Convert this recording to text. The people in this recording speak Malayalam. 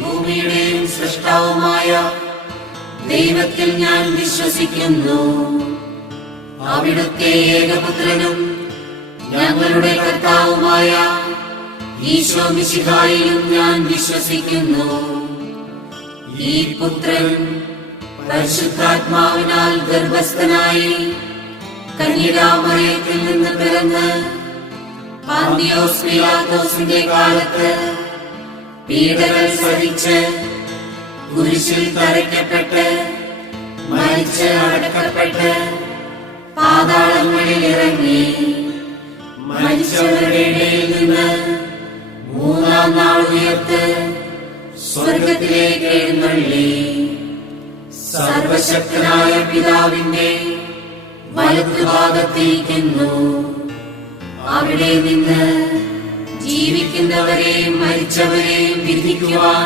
ഭൂമിയുടെയും സൃഷ്ടാവുമായ ദൈവത്തിൽ ഞാൻ വിശ്വസിക്കുന്നു. അവിടുത്തെ ഏകപുത്രനും ഞങ്ങളുടെ കർത്താവുമായ ഈശോ മിശിഹായിലും ഞാൻ വിശ്വസിക്കുന്നു. ഈ പുത്രൻ പരിശുദ്ധാത്മാവിനാൽ ഗർഭസ്ഥനായി കന്യകാമറിയത്തിൽ നിന്ന് പിറന്ന് പന്തിയോസ് പീലാത്തോസിന്റെ കാലത്ത് പീഡകൾ സഹിച്ച് കുരിശിൽ തറയ്ക്കപ്പെട്ട് മരിച്ച് അടക്കപ്പെട്ട് പാതാളങ്ങളിൽ ഇറങ്ങി മരിച്ചവരുടെ ഇടയിൽ നിന്ന് മൂന്നാം നാൾ ഉയർത്ത് സ്വർഗത്തിലേക്ക് എഴുന്നള്ളി സർവശക്തനായ പിതാവിന്റെ വലത്തുഭാഗത്തിരിക്കുന്നു. അവിടെ നിന്ന് ജീവിക്കുന്നവരെയും മരിച്ചവരെയും വിധിക്കുവാൻ